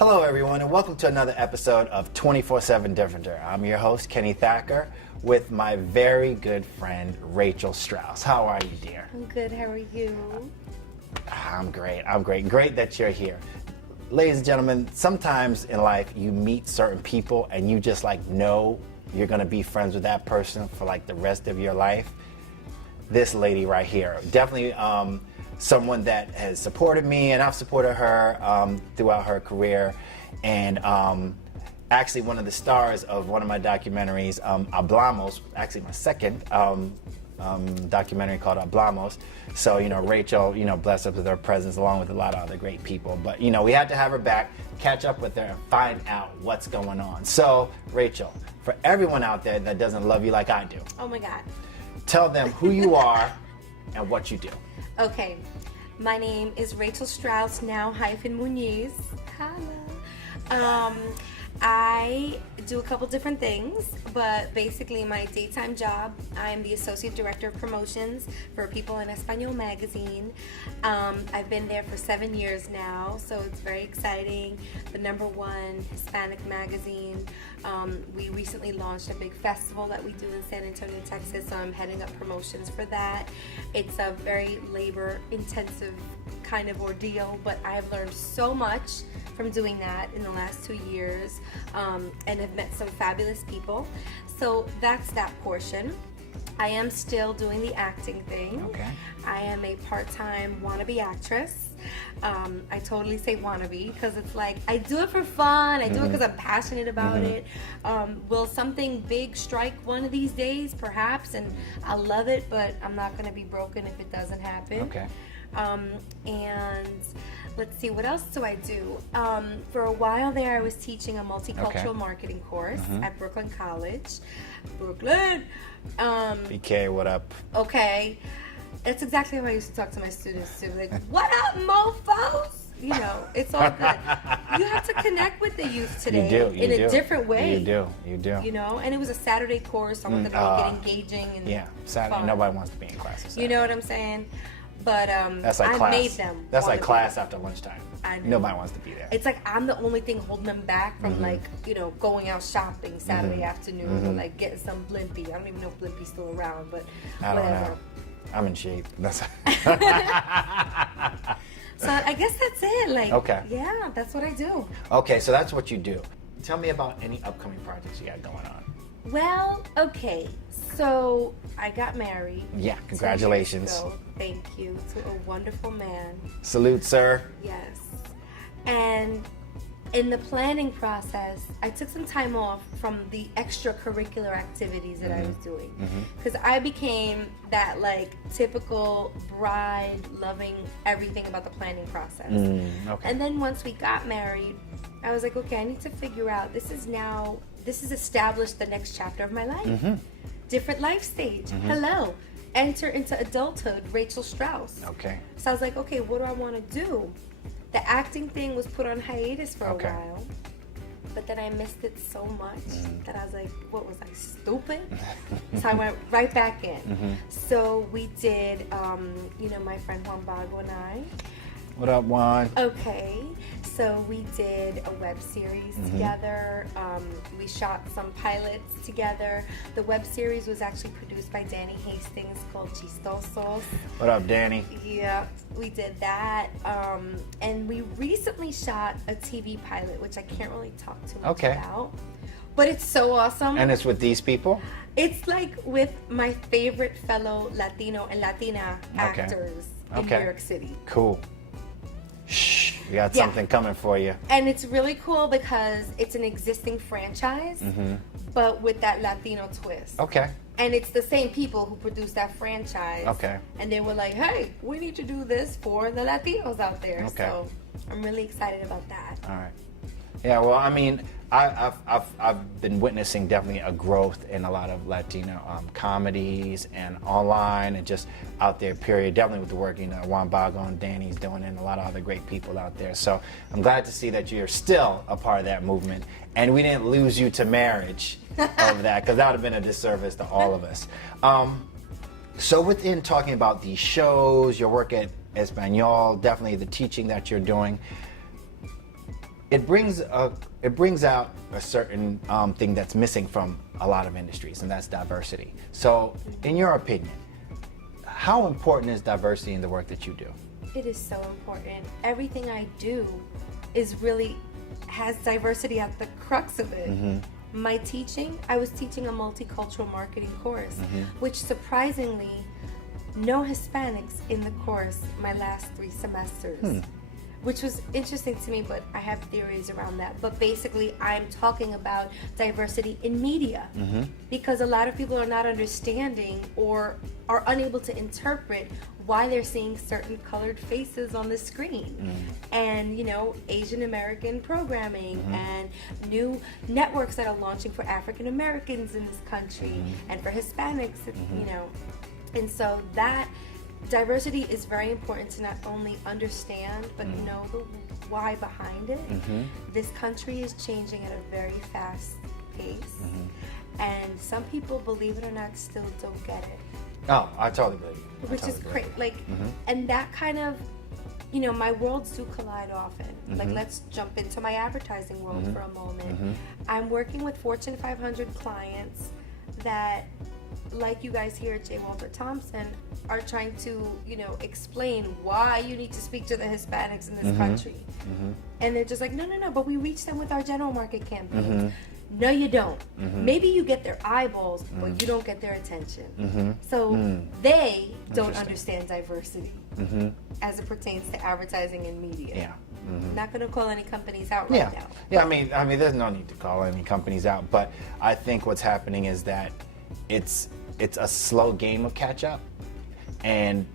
Hello, everyone, and welcome to another episode of 24/7 Differenter. I'm your host, Kenny Thacker, with my very good friend, Rachel Strauss. How are you, dear? I'm good. How are you? I'm great. Great that you're here. Ladies and gentlemen, sometimes in life you meet certain people and you just know you're going to be friends with that person for the rest of your life. This lady right here, definitely someone that has supported me, and I've supported her throughout her career, and actually one of the stars of one of my documentaries, Hablamos, actually my second documentary called Hablamos. So, Rachel, blessed us with her presence along with a lot of other great people. But, we had to have her back, catch up with her, and find out what's going on. So, Rachel, for everyone out there that doesn't love you like I do. Oh my God. Tell them who you are and what you do. Okay. My name is Rachel Strauss, now -Muniz. Hello. I do a couple different things, but basically my daytime job, I'm the Associate Director of Promotions for People in Espanol magazine. I've been there for 7 years now, so it's very exciting. The #1 Hispanic magazine. We recently launched a big festival that we do in San Antonio, Texas, so I'm heading up promotions for that. It's a very labor-intensive kind of ordeal, but I have learned so much from doing that in the last 2 years, and have met some fabulous people. So that's that portion. I am still doing the acting thing. Okay. I am a part-time wannabe actress. I totally say wannabe because it's I do it for fun. I do it because I'm passionate about it. Will something big strike one of these days? Perhaps, and I love it, but I'm not going to be broken if it doesn't happen. Okay. And let's see, what else do I do? For a while there, I was teaching a multicultural marketing course at Brooklyn College. Brooklyn! BK, what up? Okay. That's exactly how I used to talk to my students too. What up, mofos? It's all good. You have to connect with the youth today in a different way. You do. And it was a Saturday course. I wanted to make it engaging and Saturday. fun. Nobody wants to be in class. You know what I'm saying? But that's I class. made them. That's like class after lunchtime. I know. Nobody wants to be there. It's I'm the only thing holding them back from going out shopping Saturday afternoon or getting some Blimpie. I don't even know if Blimpie's still around, but I don't whatever. know. I'm in shape. That's So I guess that's it. Okay. Yeah, that's what I do. Okay, so that's what you do. Tell me about any upcoming projects you got going on. Well, okay. So I got married. Yeah, congratulations. 2 years ago. Thank you, to a wonderful man. Salute, sir. Yes. And in the planning process, I took some time off from the extracurricular activities that I was doing. Because I became that typical bride, loving everything about the planning process. Okay. And then once we got married, I was okay, I need to figure out, this is established the next chapter of my life. Different life stage. Hello. Enter into adulthood, Rachel Strauss. Okay. So I was okay, what do I want to do? The acting thing was put on hiatus for a while, but then I missed it so much that I was what was I, stupid? So I went right back in. So we did, my friend Juan Bago and I. What up, Juan? Okay, so we did a web series together. We shot some pilots together. The web series was actually produced by Danny Hastings called Chistosos. What up, Danny? Yeah, we did that. And we recently shot a TV pilot, which I can't really talk too much about. But it's so awesome. And it's with these people? It's with my favorite fellow Latino and Latina actors in New York City. Cool. Shh, we got something coming for you. And it's really cool because it's an existing franchise, but with that Latino twist. Okay. And it's the same people who produced that franchise. Okay. And they were hey, we need to do this for the Latinos out there. Okay. So I'm really excited about that. All right. Yeah, well, I mean, I've been witnessing definitely a growth in a lot of Latino comedies and online and just out there, period. Definitely with the work, Juan Bago and Danny's doing and a lot of other great people out there. So I'm glad to see that you're still a part of that movement and we didn't lose you to marriage over that, because that would have been a disservice to all of us. So within talking about the shows, your work at Espanol, definitely the teaching that you're doing, it brings out a certain thing that's missing from a lot of industries, and that's diversity. So, in your opinion, how important is diversity in the work that you do? It is so important. Everything I do has diversity at the crux of it. My teaching, I was teaching a multicultural marketing course, which surprisingly, no Hispanics in the course my last 3 semesters. Which was interesting to me, but I have theories around that. But basically, I'm talking about diversity in media because a lot of people are not understanding or are unable to interpret why they're seeing certain colored faces on the screen. And, you know, Asian American programming and new networks that are launching for African Americans in this country and for Hispanics, you know. And so that diversity is very important to not only understand, but know the why behind it. This country is changing at a very fast pace. And some people, believe it or not, still don't get it. Oh, I totally believe you. Which is great. Like, and that kind of, you know, my worlds do collide often. Like, let's jump into my advertising world for a moment. I'm working with Fortune 500 clients that, like you guys here at J. Walter Thompson, are trying to, you know, explain why you need to speak to the Hispanics in this country. And they're just like, no, but we reach them with our general market campaigns. No, you don't. Maybe you get their eyeballs, but you don't get their attention. So they don't understand diversity as it pertains to advertising and media. Yeah. Not going to call any companies out right now. Yeah, I mean, there's no need to call any companies out, but I think what's happening is that it's a slow game of catch up, and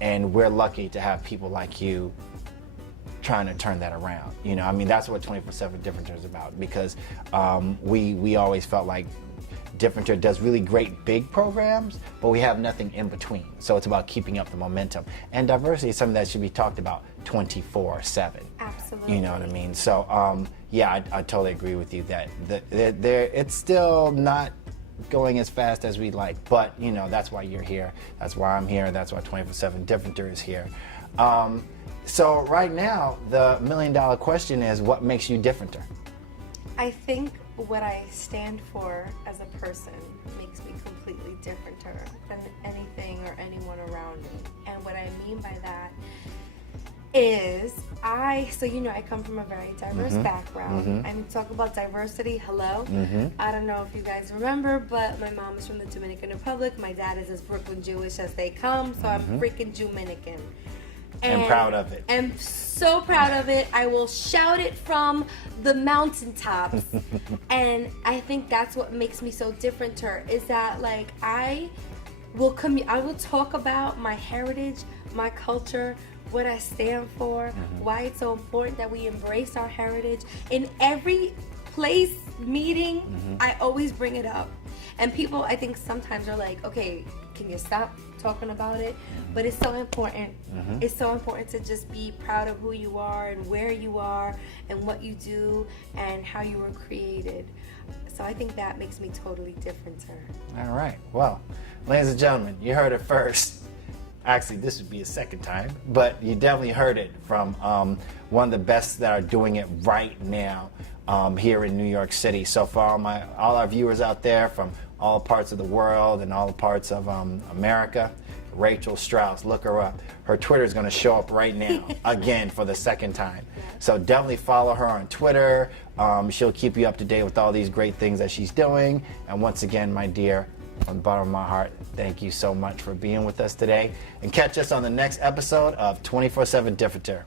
we're lucky to have people like you trying to turn that around. You know, I mean, that's what 24/7 Differenter is about, because we always felt like Differenter does really great big programs, but we have nothing in between. So it's about keeping up the momentum. And diversity is something that should be talked about 24/7. Absolutely. You know what I mean? So yeah, I totally agree with you that it's still not going as fast as we'd like, but you know, that's why you're here, that's why I'm here, that's why 24/7 Differenter is here. So right now, the $1 million question is, what makes you Differenter? I think what I stand for as a person makes me completely differenter than anything or anyone around me. And what I mean by that is so you know, I come from a very diverse background. I mean, talk about diversity, hello. I don't know if you guys remember, but my mom is from the Dominican Republic. My dad is as Brooklyn Jewish as they come, so I'm freaking Dominican. And proud of it. I'm so proud of it. I will shout it from the mountaintops. And I think that's what makes me so differenter, is that like I will talk about my heritage, my culture, what I stand for, why it's so important that we embrace our heritage. In every place, meeting, I always bring it up. And people, I think sometimes are like, okay, can you stop talking about it? But it's so important. It's so important to just be proud of who you are and where you are and what you do and how you were created. So I think that makes me totally differenter. All right. Well, ladies and gentlemen, you heard it first. Actually, this would be a second time, but you definitely heard it from one of the best that are doing it right now here in New York City. So for all our viewers out there from all parts of the world and all parts of America, Rachel Strauss, look her up. Her Twitter is going to show up right now, again, for the second time. So definitely follow her on Twitter. She'll keep you up to date with all these great things that she's doing. And once again, my dear, from the bottom of my heart, thank you so much for being with us today. And catch us on the next episode of 24/7 Differenter.